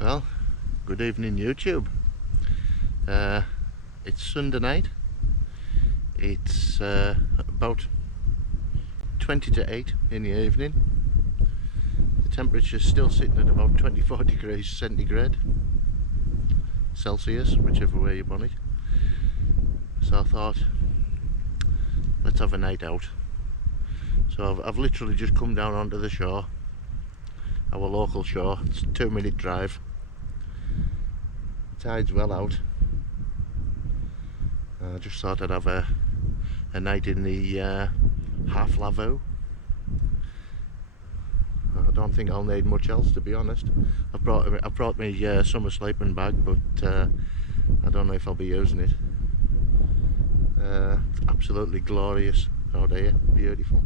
Well, good evening YouTube. It's Sunday night. It's about 20 to 8 in the evening. The temperature's still sitting at about 24 degrees centigrade, Celsius, whichever way you want it. So I thought, let's have a night out. So I've literally just come down onto the shore, our local shore. It's a 2-minute drive. Tide's well out. I just thought I'd have a night in the half lavvu. I don't think I'll need much else, to be honest. I brought my summer sleeping bag, but I don't know if I'll be using it. It's absolutely glorious out here, beautiful.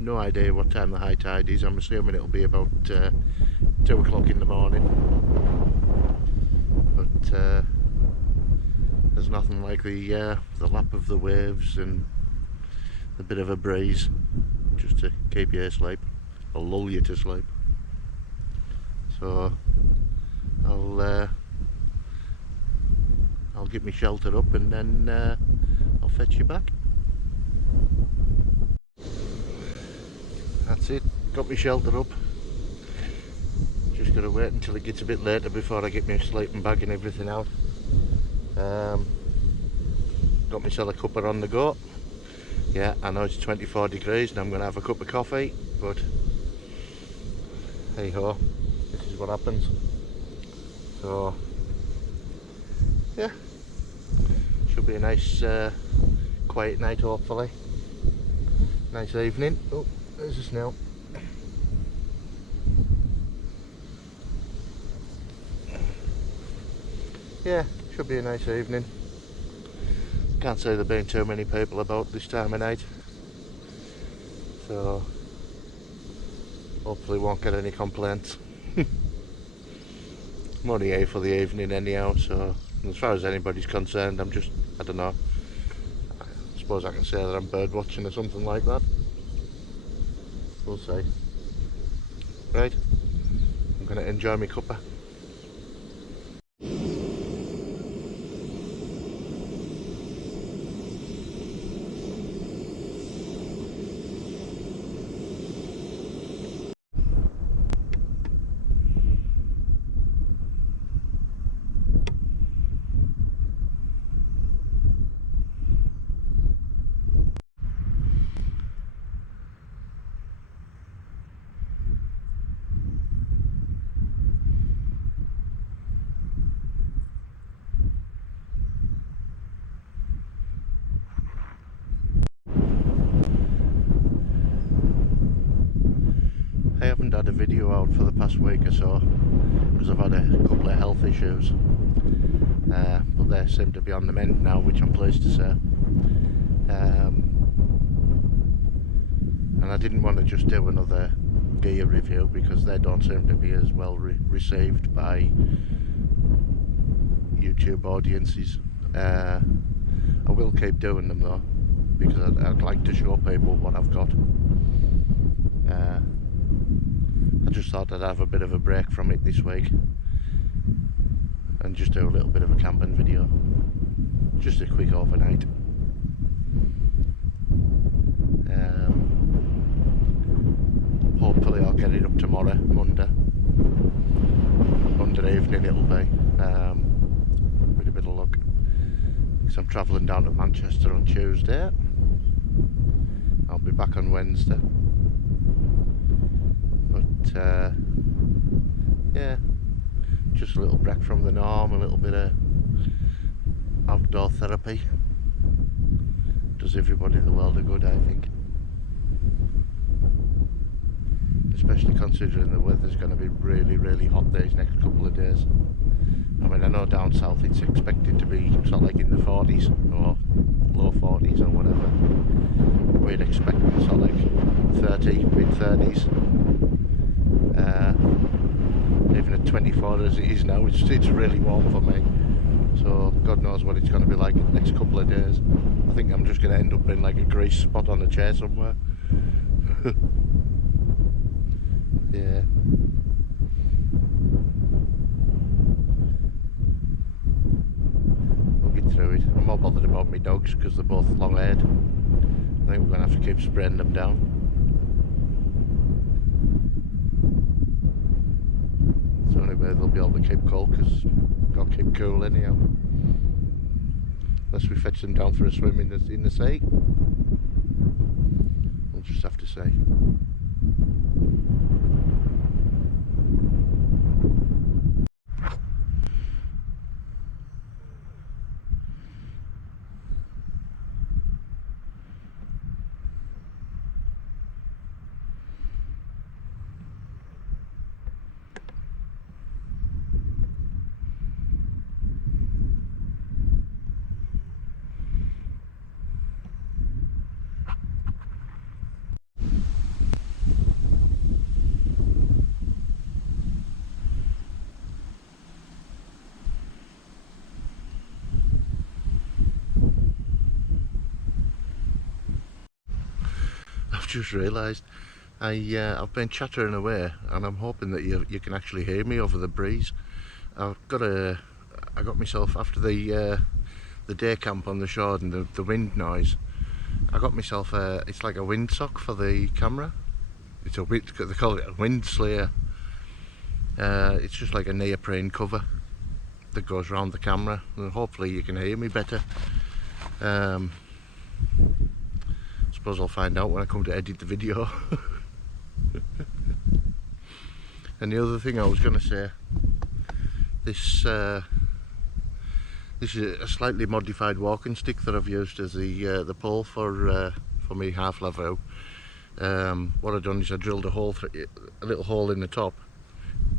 No idea what time the high tide is. I'm assuming it'll be about 2 o'clock in the morning. But there's nothing like the lap of the waves and a bit of a breeze just to keep you asleep, or lull you to sleep. So I'll get me shelter up and then I'll fetch you back. That's it, got me shelter up. Just gotta wait until it gets a bit later before I get my sleeping bag and everything out. Got myself a cuppa on the go. Yeah, I know it's 24 degrees and I'm gonna have a cup of coffee, but hey ho, this is what happens. So yeah, should be a nice quiet night, hopefully. Nice evening. Oh, there's a snail. Yeah, should be a nice evening. Can't say there being too many people about this time of night, so hopefully won't get any complaints. I'm only here for the evening anyhow, so as far as anybody's concerned, I'm just, I don't know, I suppose I can say that I'm bird watching or something like that. We'll see. Right, I'm going to enjoy my cuppa. I haven't had a video out for the past week or so because I've had a couple of health issues, but they seem to be on the mend now, which I'm pleased to say. And I didn't want to just do another gear review because they don't seem to be as well received by YouTube audiences. I will keep doing them though, because I'd like to show people what I've got. I just thought I'd have a bit of a break from it this week and just do a little bit of a camping video, just a quick overnight. Hopefully I'll get it up tomorrow, Monday evening it'll be, with a bit of luck, because I'm travelling down to Manchester on Tuesday. I'll be back on Wednesday. But yeah, just a little break from the norm, a little bit of outdoor therapy. Does everybody the world a good, I think. Especially considering the weather's going to be really, really hot these next couple of days. I mean, I know down south it's expected to be sort of like in the 40s or low 40s or whatever. We'd expect sort of like 30, mid-30s. Even at 24 as it is now, it's really warm for me. So God knows what it's going to be like in the next couple of days. I think I'm just going to end up in like a grease spot on a chair somewhere. Yeah. more bothered about my dogs because they're both long-haired. I think we're going to have to keep spraying them down. It's the only way they'll be able to keep cold, because got to keep cool anyhow. Unless we fetch them down for a swim in the sea. We'll just have to see. I've just realised I've been chattering away, and I'm hoping that you can actually hear me over the breeze. I got myself, after the day camp on the shore and the wind noise, I got myself it's like a windsock for the camera. It's a wind, they call it a wind slayer. It's just like a neoprene cover that goes around the camera, and hopefully you can hear me better. Suppose I'll find out when I come to edit the video. And the other thing I was going to say, this is a slightly modified walking stick that I've used as the pole for me half lavvu. What I've done is I drilled a little hole in the top,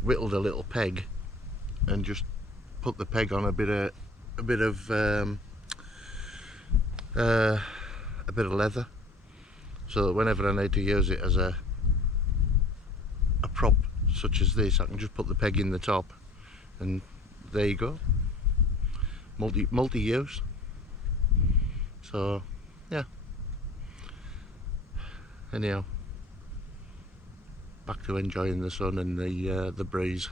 whittled a little peg, and just put the peg on a bit of leather, so that whenever I need to use it as a prop such as this, I can just put the peg in the top, and there you go. Multi-use. So yeah. Anyhow, back to enjoying the sun and the breeze.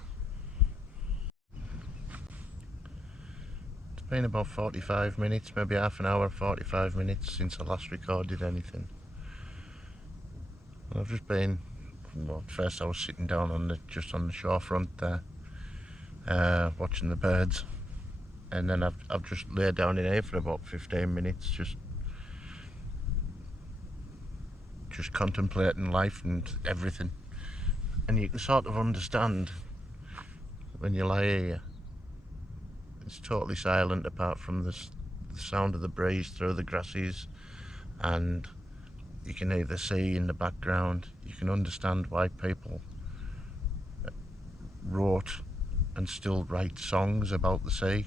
It's been about 45 minutes, maybe half an hour, 45 minutes since I last recorded anything. I've just been, well, first I was sitting down just on the shorefront there, watching the birds, and then I've just laid down in here for about 15 minutes, just contemplating life and everything. And you can sort of understand when you lie here, it's totally silent apart from the sound of the breeze through the grasses, and you can hear the sea in the background. You can understand why people wrote and still write songs about the sea.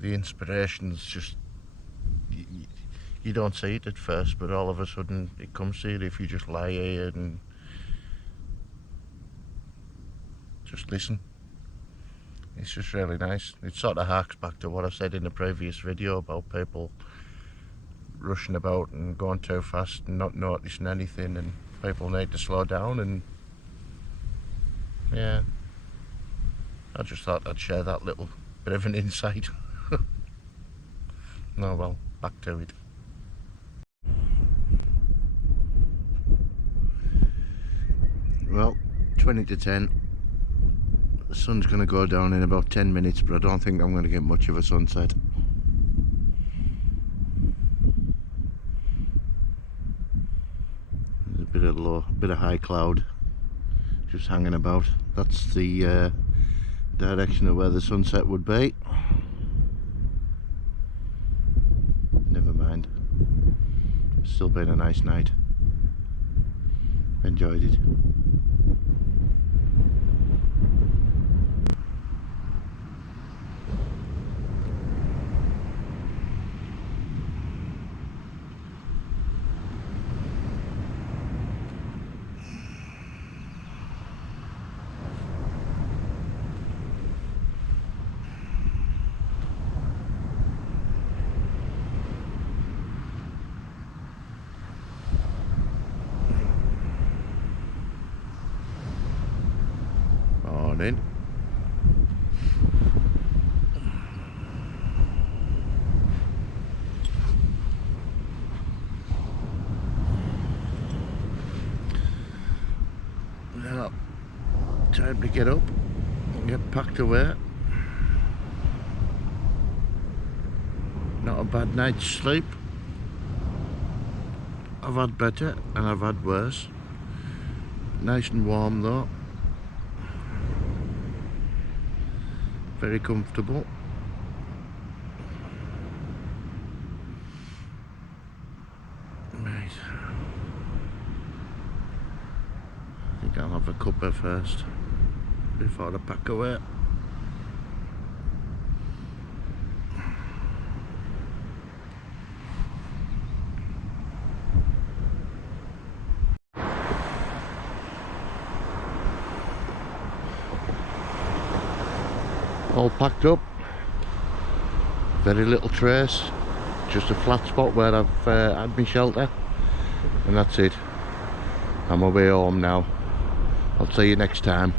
The inspiration's just, you don't see it at first, but all of a sudden it comes to you if you just lie here and just listen. It's just really nice. It sort of harks back to what I said in the previous video about people rushing about and going too fast and not noticing anything, and people need to slow down. And yeah, I just thought I'd share that little bit of an insight. No, well, back to it. Well, 20 to 10. The sun's going to go down in about 10 minutes, but I don't think I'm going to get much of a sunset. There's a bit of high cloud just hanging about. That's the direction of where the sunset would be. Never mind. Still been a nice night. Enjoyed it. Morning. Time to get up and get packed away. Not a bad night's sleep. I've had better and I've had worse. Nice and warm though. Very comfortable. Right. I think I'll have a cuppa first before I pack away. All packed up, very little trace, just a flat spot where I've had my shelter, and that's it. I'm away home now. I'll see you next time.